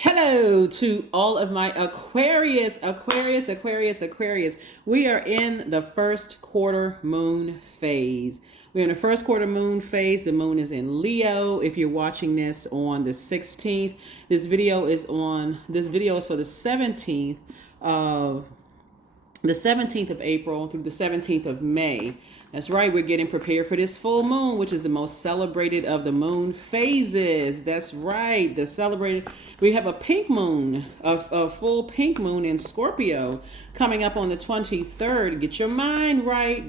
Hello to all of my Aquarius. We are in the first quarter moon phase. We're in the first quarter moon phase. The moon is in Leo. If you're watching this on the 16th, this video is for the 17th of April through the 17th of May. That's right, we're getting prepared for this full moon, which is the most celebrated of the moon phases. That's right, we have a pink moon, a full pink moon in Scorpio coming up on the 23rd. Get your mind right.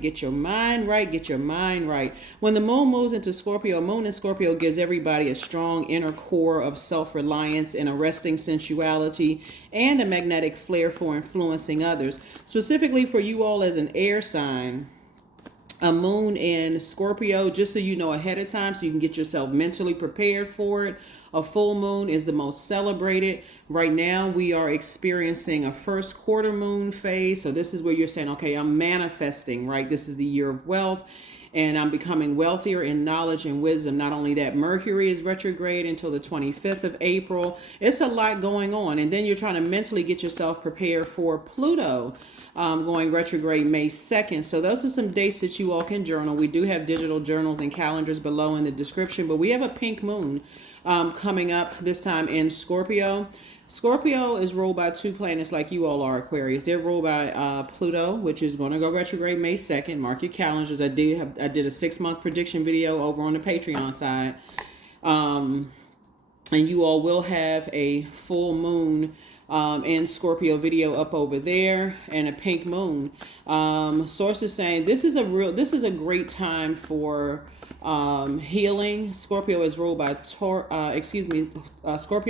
When the moon moves into Scorpio, moon in Scorpio gives everybody a strong inner core of self-reliance and arresting sensuality and a magnetic flair for influencing others. Specifically for you all as an air sign, a moon in Scorpio, just so you know ahead of time so you can get yourself mentally prepared for it. A full moon is the most celebrated. Right now we are experiencing a first quarter moon phase. So this is where you're saying, okay, I'm manifesting, right? This is the year of wealth and I'm becoming wealthier in knowledge and wisdom. Not only that, Mercury is retrograde until the 25th of April. It's a lot going on. And then you're trying to mentally get yourself prepared for Pluto going retrograde May 2nd. So those are some dates that you all can journal. We do have digital journals and calendars below in the description, but we have a pink moon coming up this time in Scorpio. Scorpio is ruled by two planets like you all are, Aquarius. They're ruled by Pluto, which is going to go retrograde May 2nd. Mark your calendars. I did a 6-month prediction video over on the Patreon side. And you all will have a full moon and Scorpio video up over there, and a pink moon. Sources saying this is a great time for healing. Scorpio is ruled by Scorpio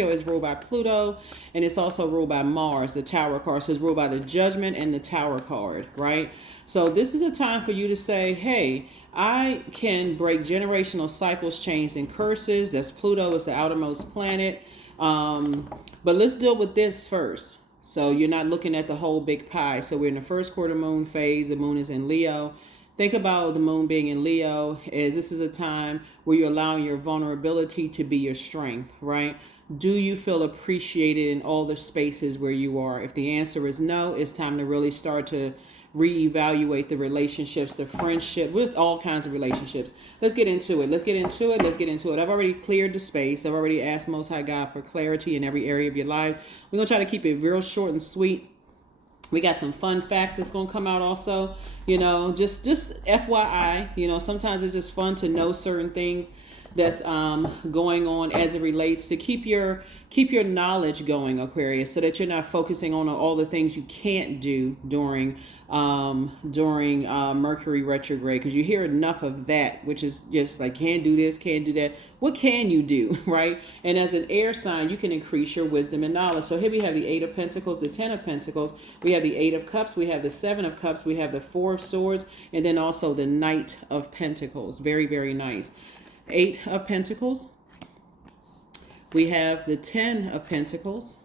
is ruled by Pluto, and it's also ruled by Mars, the Tower card. So it's ruled by the Judgment and the Tower card, right? So this is a time for you to say, hey, I can break generational cycles, chains, and curses. That's Pluto. It's the outermost planet. But let's deal with this first. So you're not looking at the whole big pie. So we're in the first quarter moon phase. The moon is in Leo. Think about the moon being in Leo as this is a time where you're allowing your vulnerability to be your strength, right? Do you feel appreciated in all the spaces where you are? If the answer is no, it's time to really start to reevaluate the relationships, the friendship, with all kinds of relationships. Let's get into it. I've already cleared the space. I've already asked Most High God for clarity in every area of your lives. We're going to try to keep it real short and sweet. We got some fun facts that's going to come out also, just FYI, sometimes it's just fun to know certain things that's going on as it relates to keep your knowledge going, Aquarius, so that you're not focusing on all the things you can't do during Mercury retrograde, because you hear enough of that, which is just like can't do this, can't do that. What can you do, right? And as an air sign, you can increase your wisdom and knowledge. So here we have the 8 of Pentacles, the 10 of Pentacles, we have the 8 of Cups, we have the 7 of Cups, we have the 4 of Swords, and then also the Knight of Pentacles. Very, very nice. 8 of Pentacles. We have the 10 of Pentacles.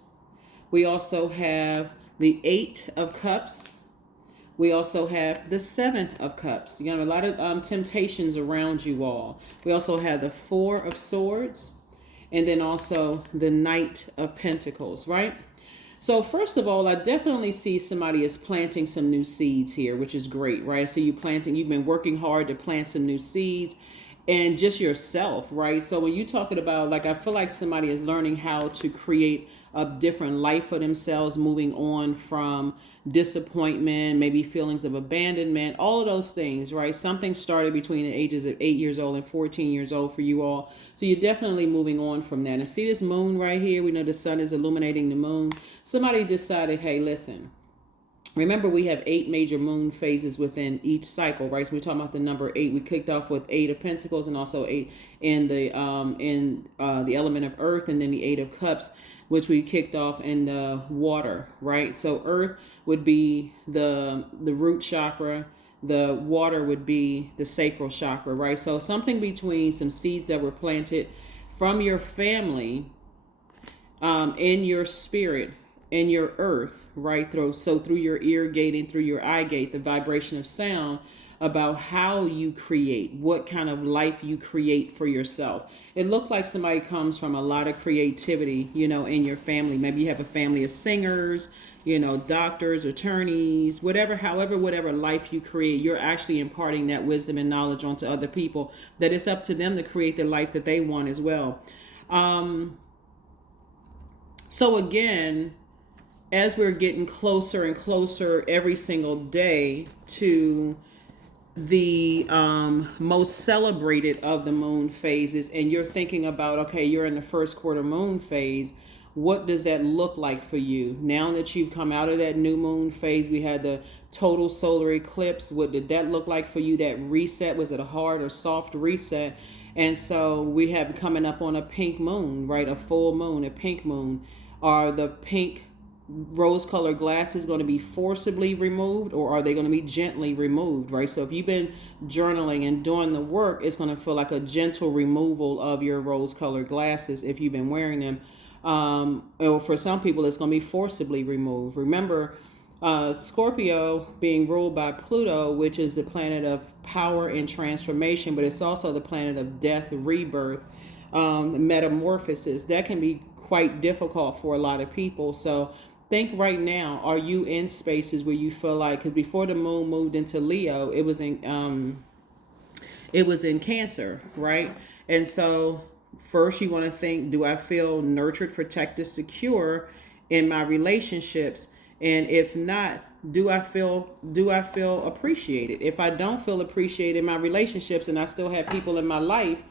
We also have the 8 of Cups. We also have the 7 of Cups. You have a lot of temptations around you all. We also have the 4 of Swords, and then also the Knight of Pentacles, right? So first of all, I definitely see somebody is planting some new seeds here, which is great, right? So you've been working hard to plant some new seeds, and just yourself, right? So when you're talking about, like, I feel like somebody is learning how to create a different life for themselves, moving on from disappointment, maybe feelings of abandonment, all of those things, right? Something started between the ages of 8 years old and 14 years old for you all. So you're definitely moving on from that. And see this moon right here? We know the sun is illuminating the moon. Somebody decided, hey, listen, remember, we have 8 major moon phases within each cycle, right? So we're talking about the number 8. We kicked off with 8 of Pentacles and also 8 in the element of Earth, and then the 8 of Cups, which we kicked off in the water, right? So Earth would be the root chakra. The water would be the sacral chakra, right? So something between some seeds that were planted from your family, in your spirit, in your earth, right? Through your ear gate and through your eye gate, the vibration of sound about how you create, what kind of life you create for yourself. It looked like somebody comes from a lot of creativity, in your family. Maybe you have a family of singers, doctors, attorneys, whatever life you create, you're actually imparting that wisdom and knowledge onto other people, that it's up to them to create the life that they want as well. So again, as we're getting closer and closer every single day to the most celebrated of the moon phases, and you're thinking about, okay, you're in the first quarter moon phase, what does that look like for you? Now that you've come out of that new moon phase, we had the total solar eclipse. What did that look like for you? That reset, was it a hard or soft reset? And so we have coming up on a pink moon, right? A full moon, a pink moon. Are the pink rose-colored glasses going to be forcibly removed, or are they going to be gently removed, right? So if you've been journaling and doing the work, it's going to feel like a gentle removal of your rose-colored glasses if you've been wearing them. Or for some people, it's going to be forcibly removed. Remember, Scorpio being ruled by Pluto, which is the planet of power and transformation, but it's also the planet of death, rebirth, metamorphosis. That can be quite difficult for a lot of people. So think right now, are you in spaces where you feel like, because before the moon moved into Leo, it was in Cancer, right? And so first you want to think, do I feel nurtured, protected, secure in my relationships? And if not, do I feel appreciated? If I don't feel appreciated in my relationships and I still have people in my life,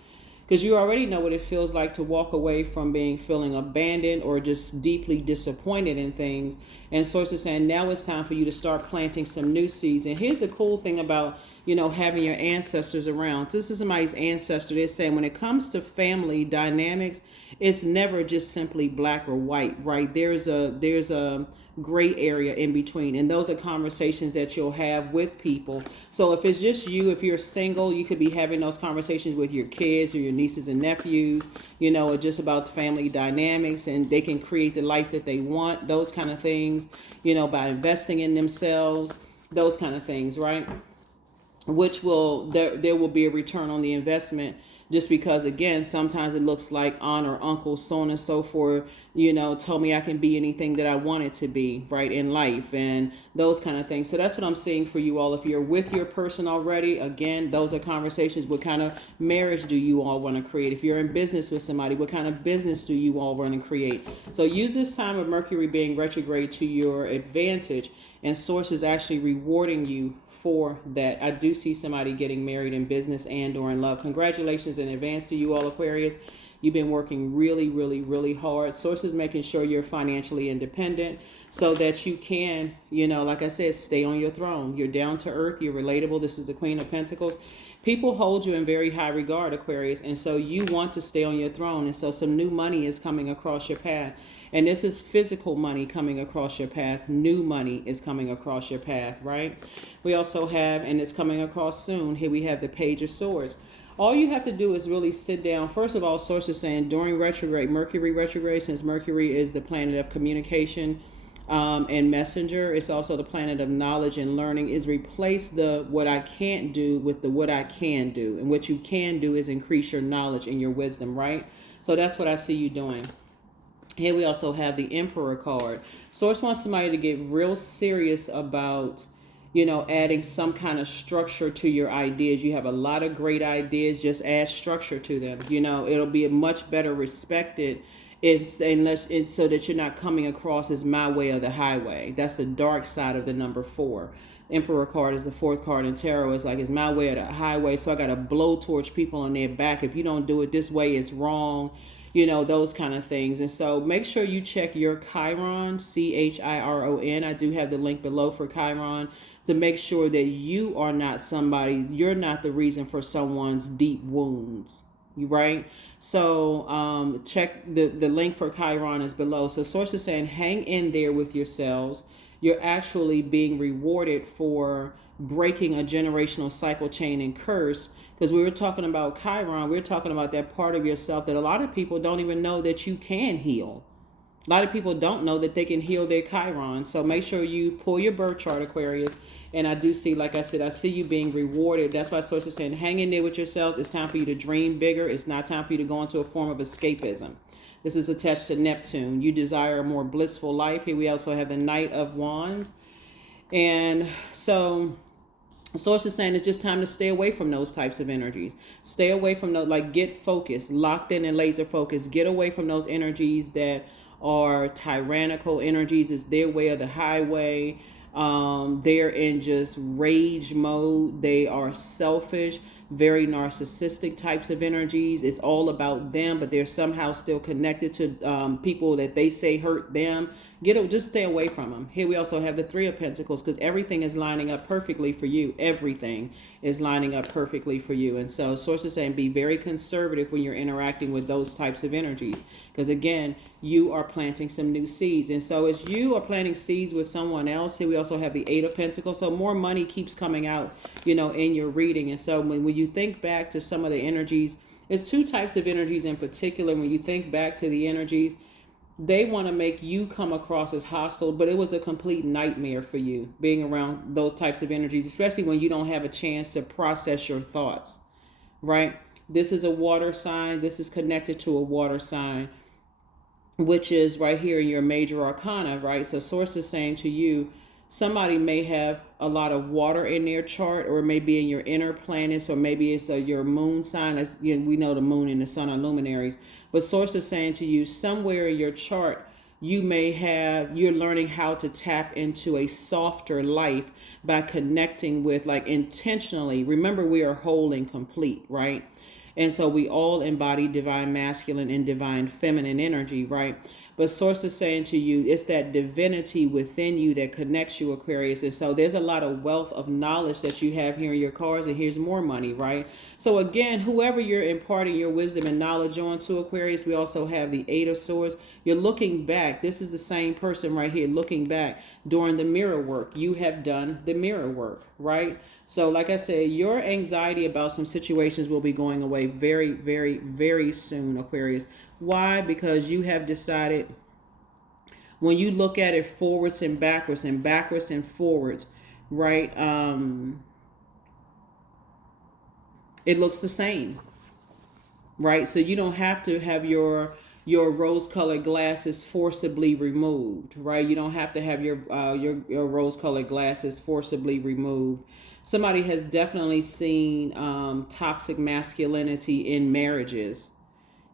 because you already know what it feels like to walk away from feeling abandoned or just deeply disappointed in things. And Source is saying now it's time for you to start planting some new seeds. And here's the cool thing about, having your ancestors around. This is somebody's ancestor. They're saying when it comes to family dynamics, it's never just simply black or white, right? There's a gray area in between, and those are conversations that you'll have with people. So if it's just you, if you're single, you could be having those conversations with your kids or your nieces and nephews, or just about family dynamics, and they can create the life that they want, those kind of things, by investing in themselves, those kind of things, right? Which there will be a return on the investment, just because, again, sometimes it looks like aunt or uncle, so on and so forth, told me I can be anything that I wanted to be, right, in life, and those kind of things. So that's what I'm seeing for you all. If you're with your person already, again, those are conversations. What kind of marriage do you all want to create? If you're in business with somebody, what kind of business do you all want to create? So use this time of Mercury being retrograde to your advantage, and Source is actually rewarding you for that. I do see somebody getting married in business and or in love. Congratulations in advance to you all, Aquarius. You've been working really, really, really hard. Source is making sure you're financially independent so that you can, like I said, stay on your throne. You're down to earth. You're relatable. This is the Queen of Pentacles. People hold you in very high regard, Aquarius. And so you want to stay on your throne. And so some new money is coming across your path. And this is physical money coming across your path. New money is coming across your path, right? We also have, and it's coming across soon, here we have the Page of Swords. All you have to do is really sit down. First of all, Source is saying during retrograde, Mercury retrograde, since Mercury is the planet of communication and messenger, it's also the planet of knowledge and learning, is replace the what I can't do with the what I can do. And what you can do is increase your knowledge and your wisdom, right? So that's what I see you doing. Here we also have the Emperor card. Source wants somebody to get real serious about, adding some kind of structure to your ideas. You have a lot of great ideas. Just add structure to them. It'll be much better respected so that you're not coming across as my way or the highway. That's the dark side of the number 4. Emperor card is the 4th card in tarot. It's like, it's my way or the highway. So I got to blowtorch people on their back. If you don't do it this way, it's wrong. Those kind of things. And so make sure you check your Chiron, Chiron. I do have the link below for Chiron, to make sure that you are not you're not the reason for someone's deep wounds, right? So check the link for Chiron is below. So Source is saying, hang in there with yourselves. You're actually being rewarded for breaking a generational cycle, chain, and curse. Because we were talking about Chiron, we were talking about that part of yourself that a lot of people don't even know that you can heal. A lot of people don't know that they can heal their Chiron. So make sure you pull your birth chart, Aquarius, And I do see, like I said, I see you being rewarded. That's why Source is saying, hang in there with yourself. It's time for you to dream bigger. It's not time for you to go into a form of escapism. This is attached to Neptune. You desire a more blissful life. Here we also have the Knight of Wands. And so Source is saying it's just time to stay away from those types of energies. Stay away from those, like get focused, locked in and laser focused. Get away from those energies that are tyrannical energies. It's their way or the highway. They're in just rage mode. They are selfish, very narcissistic types of energies. It's all about them, but they're somehow still connected to people that they say hurt them. Just stay away from them. Here we also have the Three of Pentacles, because everything is lining up perfectly for you. Everything is lining up perfectly for you. And so Source is saying be very conservative when you're interacting with those types of energies, because again, you are planting some new seeds. And so as you are planting seeds with someone else, here we also have the Eight of Pentacles. So more money keeps coming out, in your reading. And so when you think back to some of the energies, it's two types of energies in particular. When you think back to the energies, they want to make you come across as hostile, but it was a complete nightmare for you being around those types of energies, especially when you don't have a chance to process your thoughts, right? This is a water sign. This is connected to a water sign, which is right here in your major arcana, right? So Source is saying to you, somebody may have a lot of water in their chart, or maybe in your inner planets, or maybe it's your moon sign. As we know, the moon and the sun are luminaries. But Source is saying to you, somewhere in your chart, you're learning how to tap into a softer life by connecting with, like, intentionally. Remember, we are whole and complete, right? And so we all embody divine masculine and divine feminine energy, right? But Source is saying to you, it's that divinity within you that connects you, Aquarius. And so there's a lot of wealth of knowledge that you have here in your cards, and here's more money, right? So again, whoever you're imparting your wisdom and knowledge on to, Aquarius, we also have the Eight of Swords. You're looking back. This is the same person right here looking back during the mirror work. You have done the mirror work, right? So like I said, your anxiety about some situations will be going away very, very, very soon, Aquarius. Why? Because you have decided, when you look at it forwards and backwards and forwards, right? It looks the same, right? So you don't have to have your rose-colored glasses forcibly removed, right? You don't have to have your rose-colored glasses forcibly removed. Somebody has definitely seen toxic masculinity in marriages.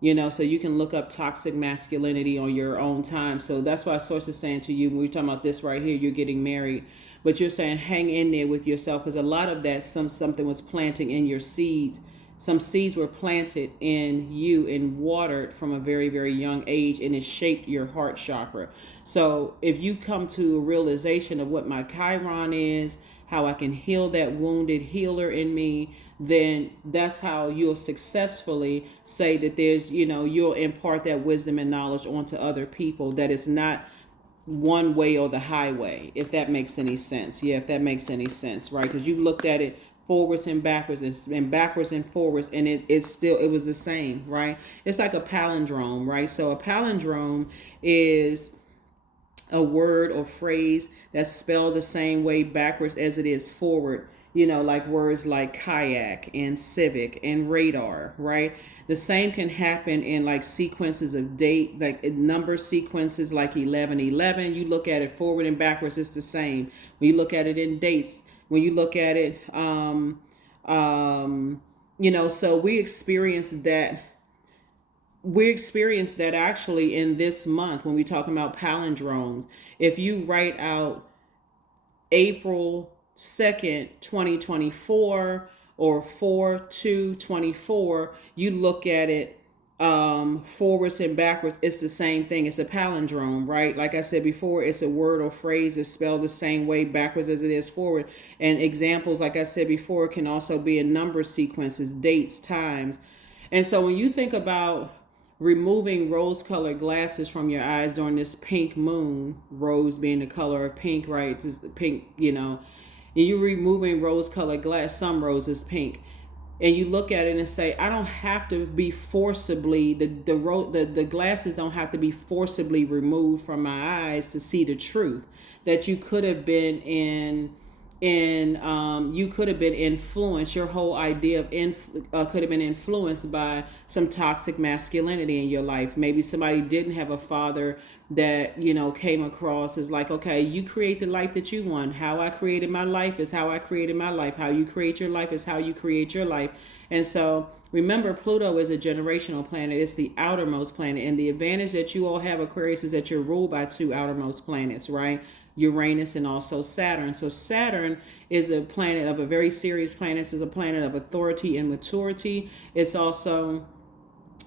So you can look up toxic masculinity on your own time. So that's why Source is saying to you, when we're talking about this right here, you're getting married, but you're saying hang in there with yourself, because a lot of that, something was planting in your seeds. Some seeds were planted in you and watered from a very, very young age, and it shaped your heart chakra. So if you come to a realization of what my Chiron is, how I can heal that wounded healer in me, then that's how you'll successfully say that there's, you'll impart that wisdom and knowledge onto other people, that it's not one way or the highway, if that makes any sense. Yeah, if that makes any sense, right? Because you've looked at it forwards and backwards and backwards and forwards, and it was the same, right? It's like a palindrome, right? So a palindrome is a word or phrase that's spelled the same way backwards as it is forward, like words like kayak and civic and radar, right? The same can happen in like sequences of date, like number sequences like 1111. You look at it forward and backwards, it's the same. When you look at it in dates, when you look at it, so we experienced that. We experienced that actually in this month when we talking about palindromes. If you write out April 2nd, 2024 or 4/2/24, you look at it forwards and backwards, it's the same thing. It's a palindrome, right? Like I said before, it's a word or phrase that's spelled the same way backwards as it is forward. And examples, like I said before, can also be in number sequences, dates, times. And so when you think about removing rose-colored glasses from your eyes during this pink moon, rose being the color of pink, right? Just the pink, and you're removing rose-colored glass, some roses pink, and you look at it and say, I don't have to be forcibly, the glasses don't have to be forcibly removed from my eyes to see the truth. That you could have been in And you could have been influenced. Your whole idea of could have been influenced by some toxic masculinity in your life. Maybe somebody didn't have a father that, you know, came across as like, okay, you create the life that you want. How I created my life is how I created my life. How you create your life is how you create your life. And so remember, Pluto is a generational planet. It's the outermost planet. And the advantage that you all have, Aquarius, is that you're ruled by two outermost planets, right? Uranus and also Saturn. So Saturn is a planet of a very serious planet. It's a planet of authority and maturity. It's also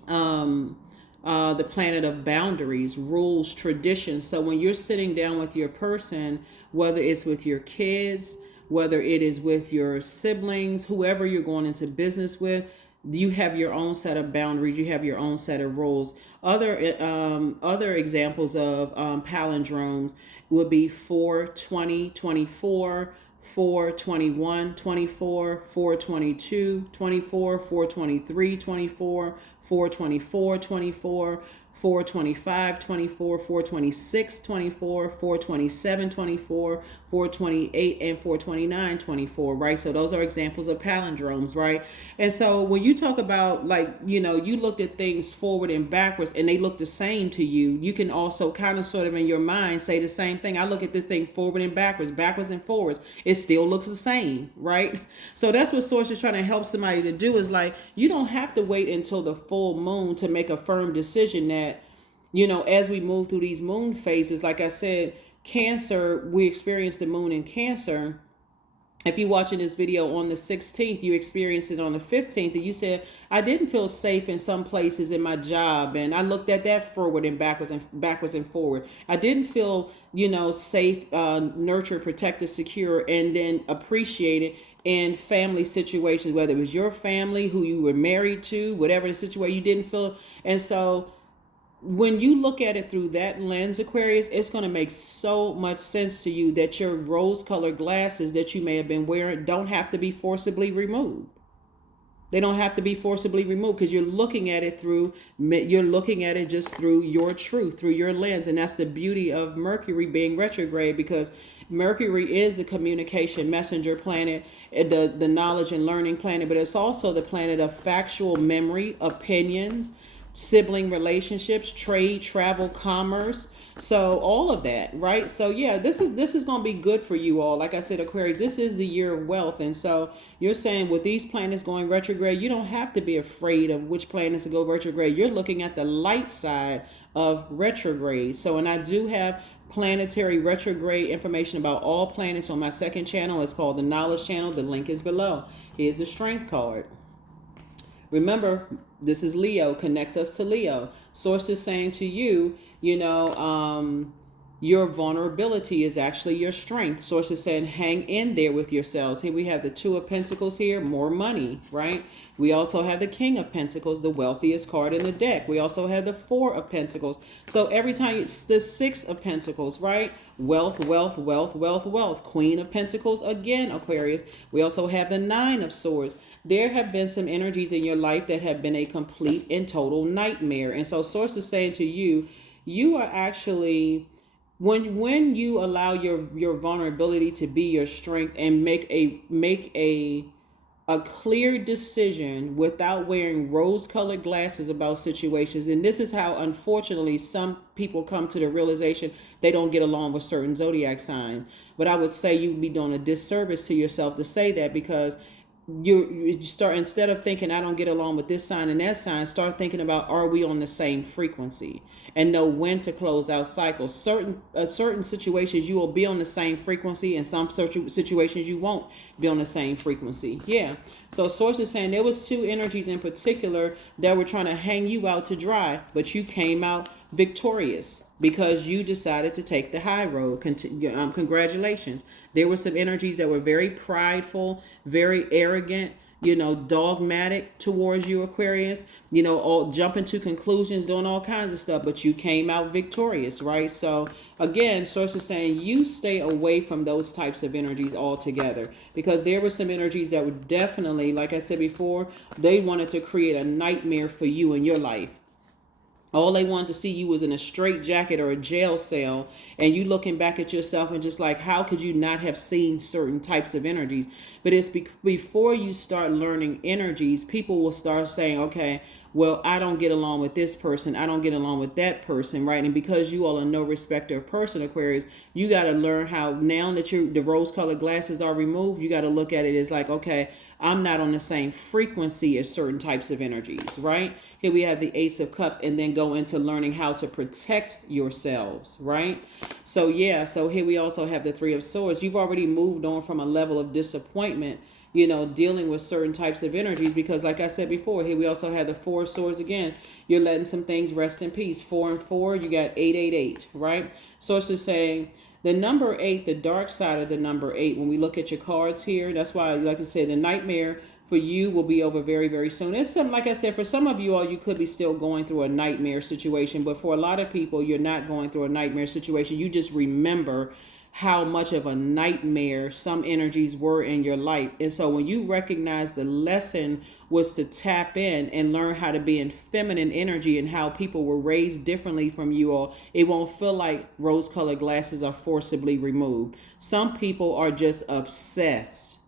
the planet of boundaries, rules, traditions. So when you're sitting down with your person, whether it's with your kids, whether it is with your siblings, whoever you're going into business with, you have your own set of boundaries. You have your own set of rules. Other examples of palindromes would be 420, 24, 421, 24, 422, 24, 423, 24, 424, 24, 425, 24, 426, 24, 427, 24, 428, and 429, 24, right? So those are examples of palindromes, right? And so when you talk about, like, you know, you looked at things forward and backwards and they look the same to you, you can also kind of sort of in your mind say the same thing. I look at this thing forward and backwards and forwards. It still looks the same, right? So that's what Source is trying to help somebody to do, is like, you don't have to wait until the full moon to make a firm decision that, you know, as we move through these moon phases, like I said, Cancer, we experience the moon in Cancer. If you're watching this video on the 16th, you experienced it on the 15th, and you said, I didn't feel safe in some places in my job. And I looked at that forward and backwards and forward. I didn't feel, you know, safe, nurtured, protected, secure, and then appreciated in family situations, whether it was your family, who you were married to, whatever the situation, you didn't feel. And so when you look at it through that lens, Aquarius, it's going to make so much sense to you that your rose-colored glasses that you may have been wearing don't have to be forcibly removed. They don't have to be forcibly removed because you're looking at it just through your truth, through your lens. And that's the beauty of Mercury being retrograde, because Mercury is the communication messenger planet, the knowledge and learning planet, but it's also the planet of factual memory, opinions, sibling relationships, trade, travel, commerce. So all of that, right? So yeah, this is going to be good for you all. Like I said, Aquarius, this is the year of wealth. And so you're saying with these planets going retrograde, you don't have to be afraid of which planets to go retrograde. You're looking at the light side of retrograde. So, and I do have planetary retrograde information about all planets on my second channel. It's called the Knowledge Channel. The link is below. Here's the Strength card. Remember, this is Leo, connects us to Leo. Source is saying to you, you know, your vulnerability is actually your strength. Source is saying, hang in there with yourselves. Here we have the Two of Pentacles here, more money, right? We also have the King of Pentacles, the wealthiest card in the deck. We also have the Four of Pentacles. So every time it's the Six of Pentacles, right? Wealth, wealth, wealth, wealth, wealth. Queen of Pentacles again, Aquarius. We also have the Nine of Swords. There have been some energies in your life that have been a complete and total nightmare. And so Source is saying to you, you are actually, when you allow your vulnerability to be your strength and make a clear decision without wearing rose-colored glasses about situations. And this is how, unfortunately, some people come to the realization they don't get along with certain zodiac signs. But I would say you'd be doing a disservice to yourself to say that, because you start, instead of thinking I don't get along with this sign and that sign, start thinking about, are we on the same frequency, and know when to close out cycles. Certain situations you will be on the same frequency, and some situations you won't be on the same frequency. Yeah. So Source is saying there was two energies in particular that were trying to hang you out to dry, but you came out victorious because you decided to take the high road. Congratulations. There were some energies that were very prideful, very arrogant, you know, dogmatic towards you, Aquarius, you know, all jumping to conclusions, doing all kinds of stuff, but you came out victorious, right? So again, Source is saying you stay away from those types of energies altogether, because there were some energies that were definitely, like I said before, they wanted to create a nightmare for you in your life. All they wanted to see you was in a straight jacket or a jail cell, and you looking back at yourself and just like, how could you not have seen certain types of energies? But it's before you start learning energies, people will start saying, okay, well, I don't get along with this person, I don't get along with that person, right? And because you all are no respecter of person, Aquarius, you got to learn how, now that the rose-colored glasses are removed, you got to look at it as like, okay, I'm not on the same frequency as certain types of energies, right? Here we have the Ace of Cups, and then go into learning how to protect yourselves, right? So yeah, so here we also have the Three of Swords. You've already moved on from a level of disappointment, you know, dealing with certain types of energies, because like I said before, here we also have the Four of Swords again. You're letting some things rest in peace. 4 and 4, you got 888, right? So it's just saying the number 8, the dark side of the number 8, when we look at your cards here, that's why, like I said, the nightmare for you will be over very, very soon. It's something, like I said, for some of you all, you could be still going through a nightmare situation, but for a lot of people, you're not going through a nightmare situation. You just remember how much of a nightmare some energies were in your life. And so when you recognize the lesson was to tap in and learn how to be in feminine energy and how people were raised differently from you all, it won't feel like rose-colored glasses are forcibly removed. Some people are just obsessed.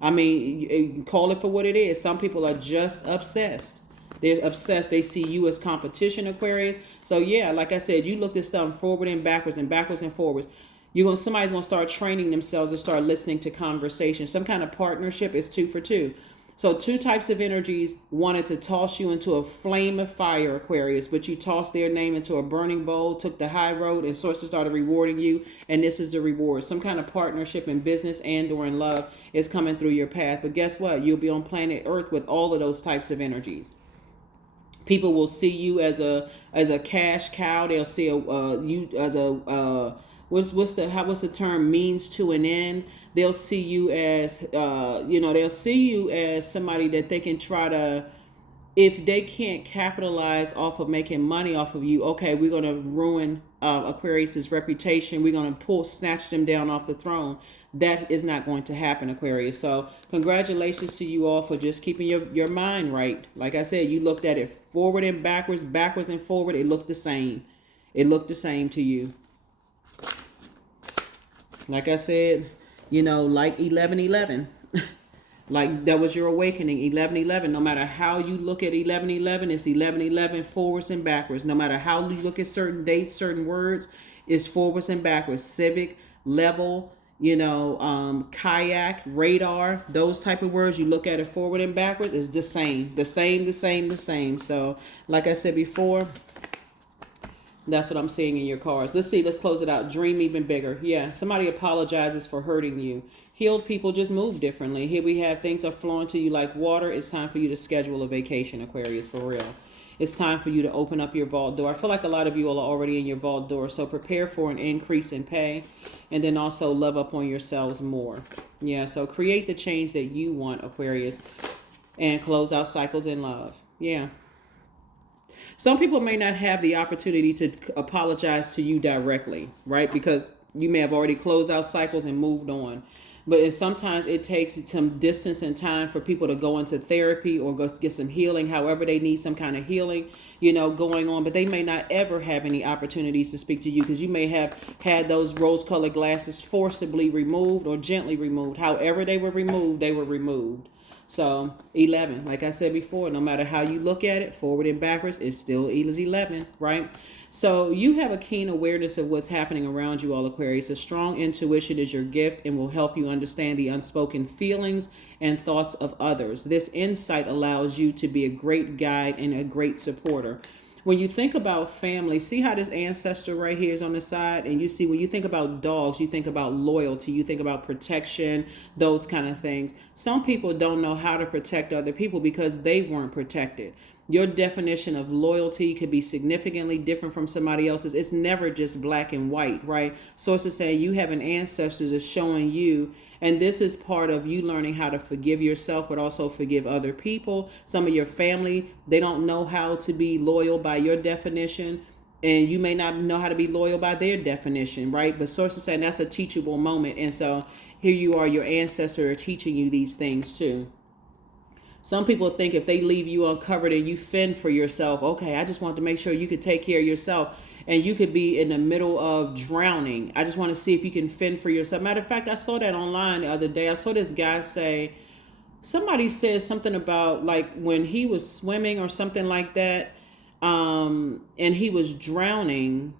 I mean, call it for what it is. Some people are just obsessed. They're obsessed. They see you as competition, Aquarius. So yeah, like I said, you looked at something forward and backwards and forwards. Somebody's gonna start training themselves and start listening to conversation. Some kind of partnership is 2 for 2. So 2 types of energies wanted to toss you into a flame of fire, Aquarius, but you tossed their name into a burning bowl, took the high road, and sources started rewarding you, and this is the reward. Some kind of partnership in business and or in love is coming through your path. But guess what? You'll be on planet Earth with all of those types of energies. People will see you as a cash cow. They'll see you as a what's the term, means to an end. They'll see you as they'll see you as somebody that they can try to, if they can't capitalize off of making money off of you, okay, we're going to ruin Aquarius's reputation. We're going to snatch them down off the throne. That is not going to happen, Aquarius. So congratulations to you all for just keeping your mind right. Like I said, you looked at it forward and backwards and forward. It looked the same. It looked the same to you. Like I said, like 11:11. Like that was your awakening, 11:11. No matter how you look at 11:11, it's 11:11 forwards and backwards. No matter how you look at certain dates, certain words, it's forwards and backwards. Civic, level, kayak, radar, those type of words, you look at it forward and backwards, it's the same. So like I said before, that's what I'm seeing in your cards. Let's close it out. Dream even bigger. Yeah, somebody apologizes for hurting you. Healed people just move differently. Here we have things are flowing to you like water. It's time for you to schedule a vacation, Aquarius, for real. It's time for you to open up your vault door. I feel like a lot of you all are already in your vault door. So prepare for an increase in pay, and then also love up on yourselves more. Yeah, so create the change that you want, Aquarius, and close out cycles in love. Yeah. Some people may not have the opportunity to apologize to you directly, right? Because you may have already closed out cycles and moved on. But sometimes it takes some distance and time for people to go into therapy or go get some healing, however they need some kind of healing, going on. But they may not ever have any opportunities to speak to you because you may have had those rose-colored glasses forcibly removed or gently removed. However they were removed, they were removed. So 11, like I said before, no matter how you look at it, forward and backwards, it still is 11, right? So you have a keen awareness of what's happening around you, all Aquarius. A strong intuition is your gift and will help you understand the unspoken feelings and thoughts of others. This insight allows you to be a great guide and a great supporter. When you think about family, see how this ancestor right here is on the side? And you see, when you think about dogs, you think about loyalty, you think about protection, those kind of things. Some people don't know how to protect other people because they weren't protected. Your definition of loyalty could be significantly different from somebody else's. It's never just black and white, right? Sources say you have an ancestor that's showing you, and this is part of you learning how to forgive yourself, but also forgive other people. Some of your family, they don't know how to be loyal by your definition, and you may not know how to be loyal by their definition, right? But sources say that's a teachable moment. And so here you are, your ancestors are teaching you these things too. Some people think if they leave you uncovered and you fend for yourself, okay, I just want to make sure you could take care of yourself, and you could be in the middle of drowning. I just want to see if you can fend for yourself. Matter of fact, I saw that online the other day. I saw this guy say, somebody said something about like when he was swimming or something like that, and he was drowning.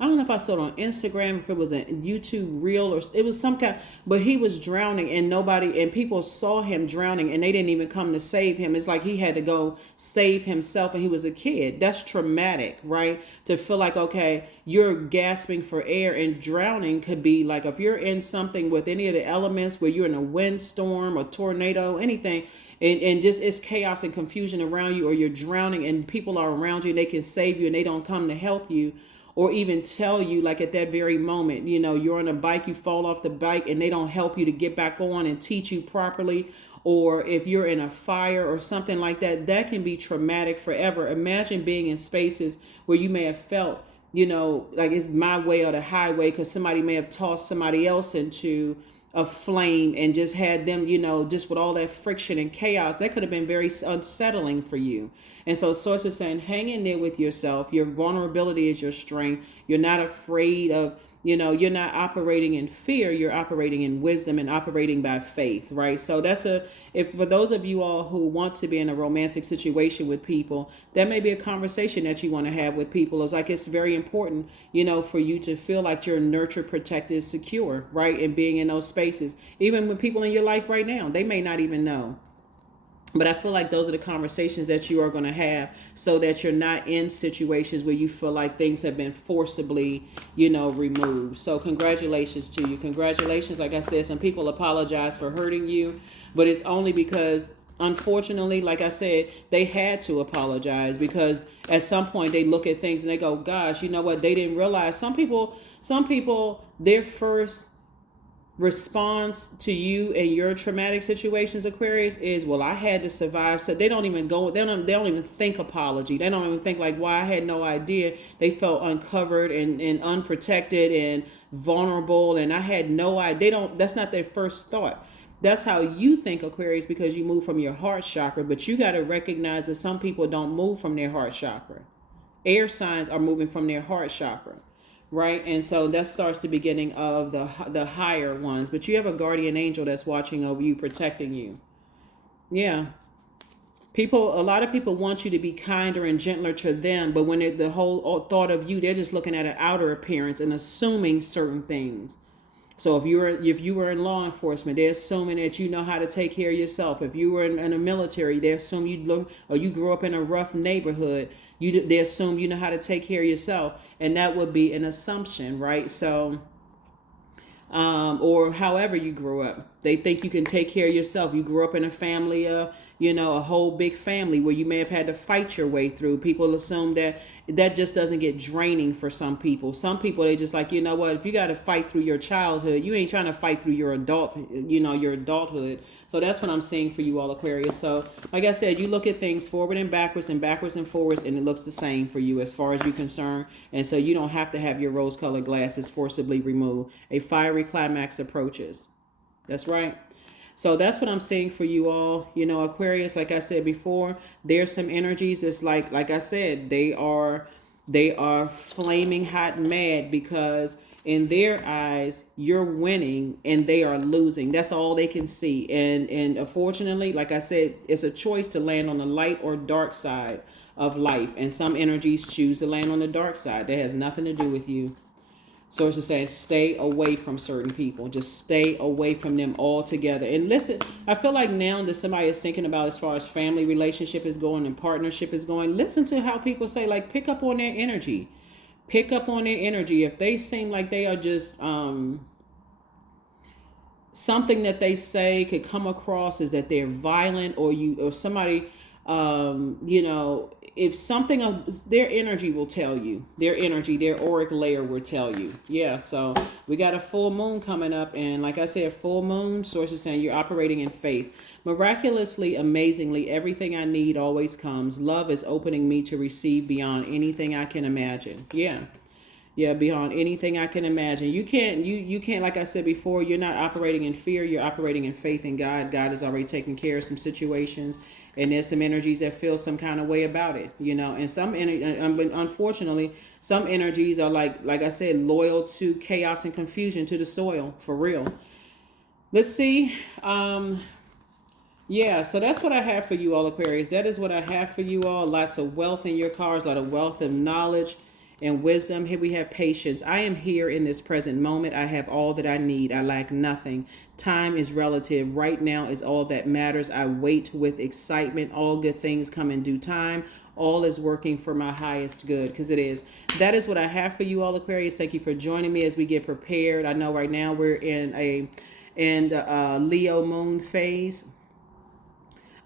I don't know if I saw it on Instagram, if it was a YouTube reel, or it was some kind, but he was drowning and people saw him drowning and they didn't even come to save him. It's like he had to go save himself, and he was a kid. That's traumatic, right? To feel like, okay, you're gasping for air, and drowning could be like if you're in something with any of the elements where you're in a windstorm, a tornado, anything, and just it's chaos and confusion around you, or you're drowning and people are around you and they can save you and they don't come to help you. Or even tell you, like at that very moment, you're on a bike, you fall off the bike and they don't help you to get back on and teach you properly. Or if you're in a fire or something like that, that can be traumatic forever. Imagine being in spaces where you may have felt, like it's my way or the highway, because somebody may have tossed somebody else into a flame and just had them, just with all that friction and chaos. That could have been very unsettling for you. And so Source is saying, hang in there with yourself. Your vulnerability is your strength. You're not afraid of, you're not operating in fear. You're operating in wisdom and operating by faith, right? So if for those of you all who want to be in a romantic situation with people, that may be a conversation that you want to have with people. It's like, it's very important, for you to feel like you're nurtured, protected, secure, right? And being in those spaces, even with people in your life right now, they may not even know. But I feel like those are the conversations that you are going to have, so that you're not in situations where you feel like things have been forcibly, removed. So congratulations to you. Congratulations. Like I said, some people apologize for hurting you, but it's only because, unfortunately, like I said, they had to apologize, because at some point they look at things and they go, gosh, you know what? They didn't realize. Some people, their first response to you and your traumatic situations, Aquarius, is, well, I had to survive. So they don't even think apology. They don't even think like, why, I had no idea. They felt uncovered and unprotected and vulnerable, and I had no idea. That's not their first thought. That's how you think, Aquarius, because you move from your heart chakra. But you got to recognize that some people don't move from their heart chakra. Air signs are moving from their heart chakra. Right. And so that starts the beginning of the higher ones. But you have a guardian angel that's watching over you, protecting you. Yeah. A lot of people want you to be kinder and gentler to them. But when the whole thought of you, they're just looking at an outer appearance and assuming certain things. So if you were in law enforcement, they're assuming that you know how to take care of yourself. If you were in the military, they assume you grew up in a rough neighborhood. They assume you know how to take care of yourself, and that would be an assumption, right? So, or however you grew up, they think you can take care of yourself. You grew up in a family, a whole big family where you may have had to fight your way through. People assume that just doesn't get draining for some people. Some people, they just like, you know what? If you got to fight through your childhood, you ain't trying to fight through your adulthood. So that's what I'm seeing for you all, Aquarius. So like I said, you look at things forward and backwards and forwards, and it looks the same for you as far as you're concerned. And so you don't have to have your rose-colored glasses forcibly removed. A fiery climax approaches. That's right. So that's what I'm seeing for you all. Aquarius, like I said before, there's some energies. It's like I said, they are flaming hot and mad, because in their eyes, you're winning and they are losing. That's all they can see. And unfortunately, like I said, it's a choice to land on the light or dark side of life. And some energies choose to land on the dark side. That has nothing to do with you. Source is saying, stay away from certain people. Just stay away from them altogether. And listen, I feel like now that somebody is thinking about as far as family relationship is going and partnership is going, listen to how people say, like, pick up on their energy. Pick up on their energy. If they seem like they are just something that they say could come across as that they're violent, or somebody, if something of their energy will tell you, their auric layer will tell you. Yeah. So we got a full moon coming up, and like I said, full moon, Source is saying you're operating in faith. Miraculously, amazingly, everything I need always comes. Love is opening me to receive beyond anything I can imagine. Yeah. Yeah, beyond anything I can imagine. You can't, like I said before, you're not operating in fear, you're operating in faith in God. God is already taking care of some situations, and there's some energies that feel some kind of way about it, and unfortunately, some energies are like I said, loyal to chaos and confusion, to the soil, for real. Let's see. Yeah, so that's what I have for you all, Aquarius. That is what I have for you all. Lots of wealth in your cards, a lot of wealth of knowledge and wisdom. Here we have patience. I am here in this present moment. I have all that I need. I lack nothing. Time is relative. Right now is all that matters. I wait with excitement. All good things come in due time. All is working for my highest good, because it is. That is what I have for you all, Aquarius. Thank you for joining me as we get prepared. I know right now we're in a Leo moon phase.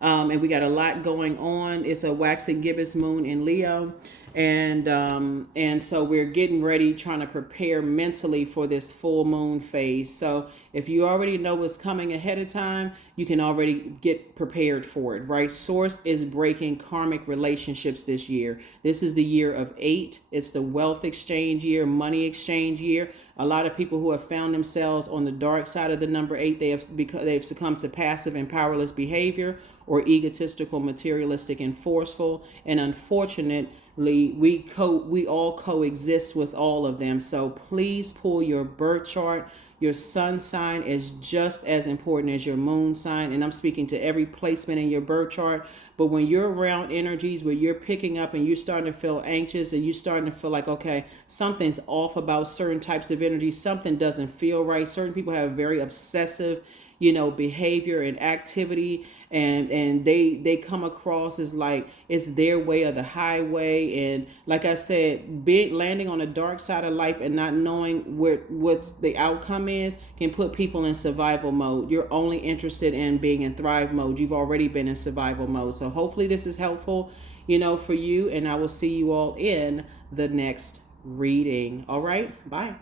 And we got a lot going on. It's a waxing gibbous moon in Leo. And so we're getting ready, trying to prepare mentally for this full moon phase. So if you already know what's coming ahead of time, you can already get prepared for it, right? Source is breaking karmic relationships this year. This is the year of 8. It's the wealth exchange year, money exchange year. A lot of people who have found themselves on the dark side of the number 8, they've succumbed to passive and powerless behavior, or egotistical, materialistic, and forceful. And unfortunately, we all coexist with all of them. So please pull your birth chart. Your sun sign is just as important as your moon sign. And I'm speaking to every placement in your birth chart. But when you're around energies where you're picking up and you're starting to feel anxious, and you're starting to feel like, okay, something's off about certain types of energy, something doesn't feel right. Certain people have very obsessive, behavior and activity, and they come across as like it's their way or the highway. And like I said, landing on the dark side of life and not knowing what's the outcome is can put people in survival mode. You're only interested in being in thrive mode. You've already been in survival mode. So hopefully this is helpful, for you, and I will see you all in the next reading. All right, bye.